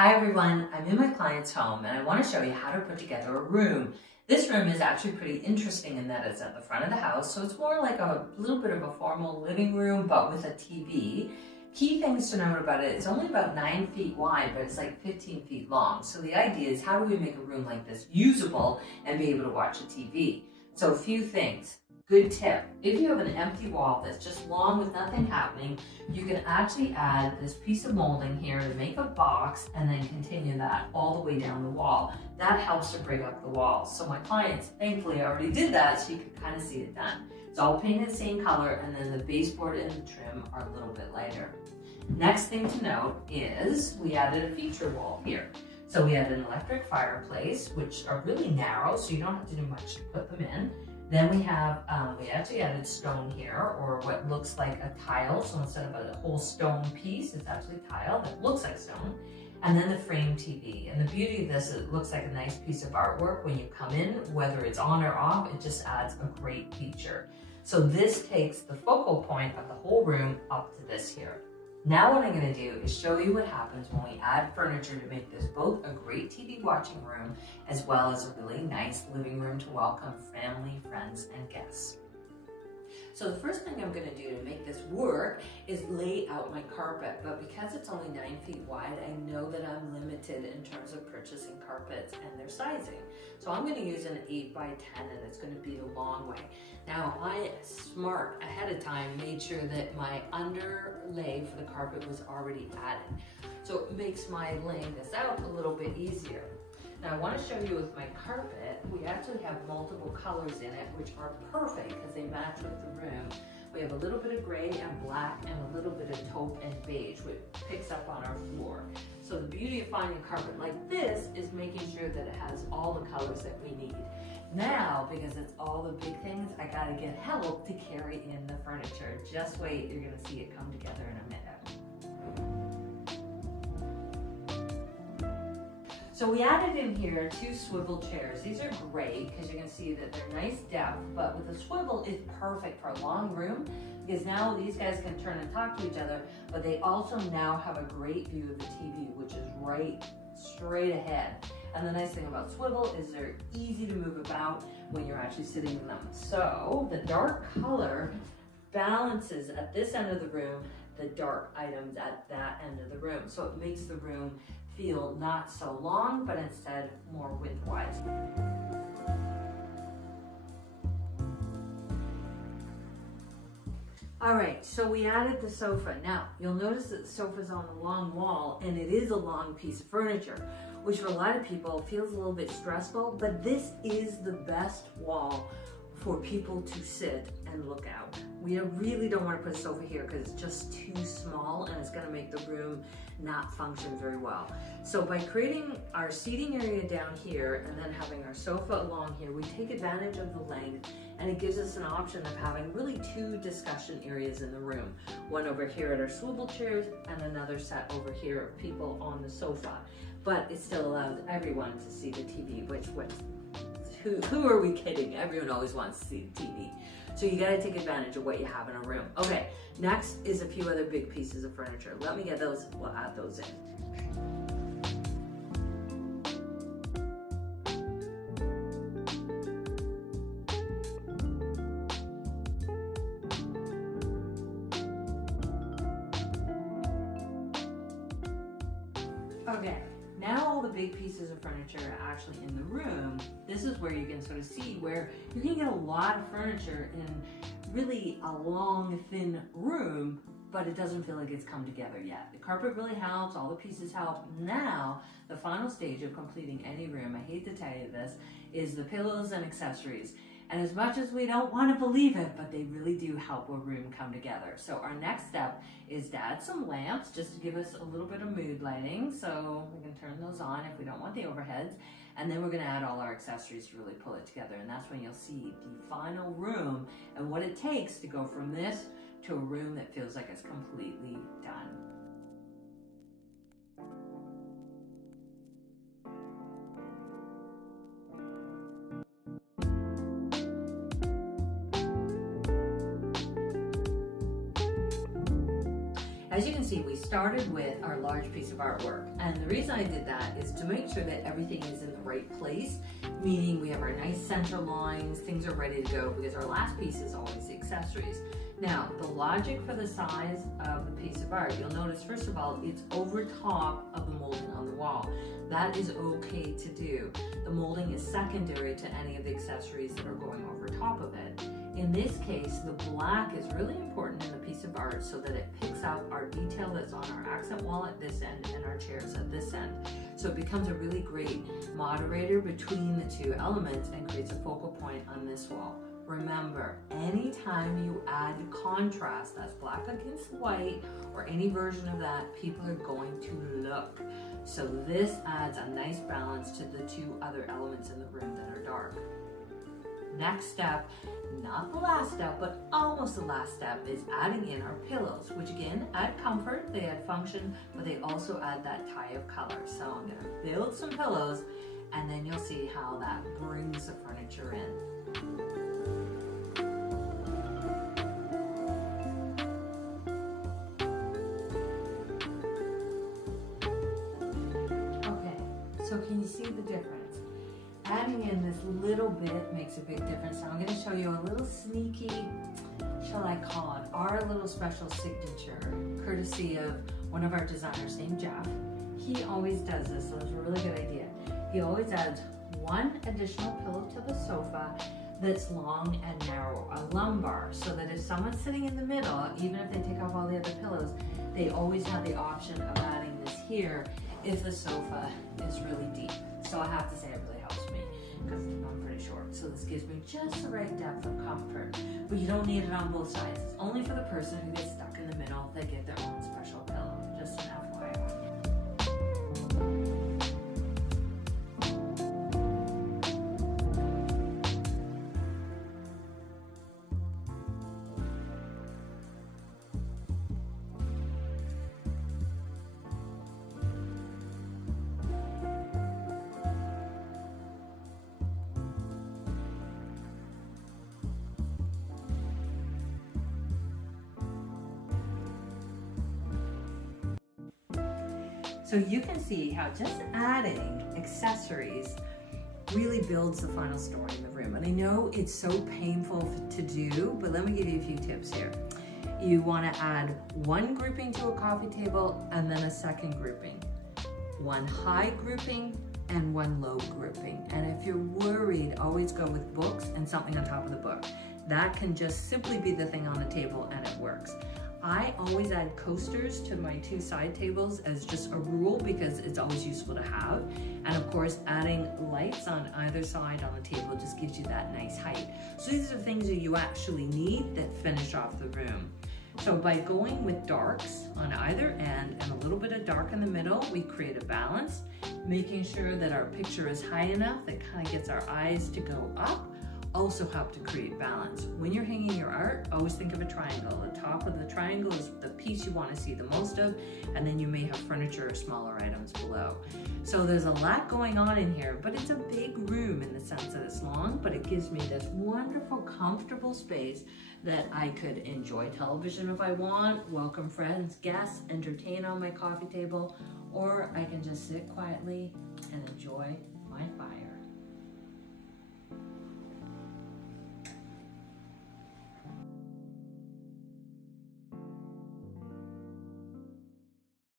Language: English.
Hi everyone, I'm in my client's home and I want to show you how to put together a room. This room is actually pretty interesting in that it's at the front of the house, so it's more like a little bit of a formal living room but with a TV. Key things to note about it, it's only about 9 feet wide, but it's like 15 feet long. So the idea is, how do we make a room like this usable and be able to watch a TV? So a few things. Good tip, if you have an empty wall that's just long with nothing happening, you can actually add this piece of molding here to make a box and then continue that all the way down the wall. That helps to break up the walls. So my clients thankfully already did that, so you can kind of see it done. It's all painted the same color, and then the baseboard and the trim are a little bit lighter. Next thing to note is we added a feature wall here. So we had an electric fireplace, which are really narrow, so you don't have to do much to put them in. Then we have, we actually added stone here, or what looks like a tile. So instead of a whole stone piece, it's actually tile that looks like stone. And then the frame TV. And the beauty of this, it looks like a nice piece of artwork. When you come in, whether it's on or off, it just adds a great feature. So this takes the focal point of the whole room up to this here. Now what I'm going to do is show you what happens when we add furniture to make this both a great TV watching room as well as a really nice living room to welcome family, friends, and guests. So the first thing I'm going to do to make this work is lay out my carpet, but because it's only 9 feet wide, I know that I'm limited in terms of purchasing carpets and their sizing. So I'm going to use an 8 by 10, and it's going to be the long way. Now I, smart ahead of time, made sure that my underlay for the carpet was already added. So it makes my laying this out a little bit easier. Now I want to show you with my carpet, we actually have multiple colors in it, which are perfect because they match with the room. We have a little bit of gray and black and a little bit of taupe and beige, which picks up on our floor. So the beauty of finding carpet like this is making sure that it has all the colors that we need. Now, because it's all the big things, I gotta get help to carry in the furniture. Just wait, you're gonna see it come together in a minute. So we added in here 2 swivel chairs. These are great because you can see that they're nice depth, but with a swivel it's perfect for a long room because now these guys can turn and talk to each other, but they also now have a great view of the TV, which is right straight ahead. And the nice thing about swivel is they're easy to move about when you're actually sitting in them. So the dark color balances at this end of the room the dark items at that end of the room. So it makes the room feel not so long, but instead more width-wise. All right, so we added the sofa. Now, you'll notice that the sofa's on the long wall, and it is a long piece of furniture, which for a lot of people feels a little bit stressful, but this is the best wall for people to sit and look out. We really don't want to put a sofa here because it's just too small and it's going to make the room not function very well. So by creating our seating area down here and then having our sofa along here, we take advantage of the length, and it gives us an option of having really 2 discussion areas in the room. One over here at our swivel chairs and another set over here of people on the sofa. But it still allows everyone to see the TV, which who are we kidding? Everyone always wants to see the TV. So you gotta take advantage of what you have in a room. Okay, next is a few other big pieces of furniture. Let me get those, we'll add those in. Okay, now all the big pieces of furniture are actually in the room. This is where you can sort of see where you can get a lot of furniture in really a long, thin room, but it doesn't feel like it's come together yet. The carpet really helps, all the pieces help. Now, the final stage of completing any room, I hate to tell you this, is the pillows and accessories. And as much as we don't want to believe it, but they really do help a room come together. So our next step is to add some lamps just to give us a little bit of mood lighting. So we can turn those on if we don't want the overheads. And then we're going to add all our accessories to really pull it together. And that's when you'll see the final room and what it takes to go from this to a room that feels like it's completely done. As you can see, we started with our large piece of artwork, and the reason I did that is to make sure that everything is in the right place, meaning we have our nice center lines, things are ready to go, because our last piece is always the accessories. Now, the logic for the size of the piece of art, you'll notice, first of all, it's over top of the molding on the wall. That is okay to do. The molding is secondary to any of the accessories that are going over top of it. In this case, the black is really important in the piece of art so that it picks up our detail that's on our accent wall at this end and our chairs at this end. So it becomes a really great moderator between the two elements and creates a focal point on this wall. Remember, anytime you add contrast, that's black against white, or any version of that, people are going to look. So this adds a nice balance to the two other elements in the room that are dark. Next step, not the last step, but almost the last step, is adding in our pillows, which again add comfort, they add function, but they also add that tie of color. So I'm going to build some pillows, and then you'll see how that brings the furniture in. So can you see the difference? Adding in this little bit makes a big difference. So I'm going to show you a little sneaky, shall I call it, our little special signature, courtesy of one of our designers named Jeff. He always does this, so it's a really good idea. He always adds one additional pillow to the sofa that's long and narrow, a lumbar, so that if someone's sitting in the middle, even if they take off all the other pillows, they always have the option of adding this here if the sofa is really deep. So I have to say it really helps me because I'm pretty short. So this gives me just the right depth of comfort, but you don't need it on both sides. It's only for the person who gets stuck in the middle, they get their own special pillow. Just an FYI. So you can see how just adding accessories really builds the final story in the room. And I know it's so painful to do, but let me give you a few tips here. You want to add one grouping to a coffee table and then a second grouping, one high grouping and one low grouping. And if you're worried, always go with books and something on top of the book. That can just simply be the thing on the table and it works. I always add coasters to my two side tables as just a rule because it's always useful to have. And of course, adding lights on either side on the table just gives you that nice height. So these are things that you actually need that finish off the room. So by going with darks on either end and a little bit of dark in the middle, we create a balance, making sure that our picture is high enough that kind of gets our eyes to go up. Also help to create balance. When you're hanging your art, always think of a triangle. The top of the triangle is the piece you want to see the most of, and then you may have furniture or smaller items below. So there's a lot going on in here, but it's a big room in the sense that it's long, but it gives me this wonderful, comfortable space that I could enjoy television if I want, welcome friends, guests, entertain on my coffee table, or I can just sit quietly and enjoy my fire.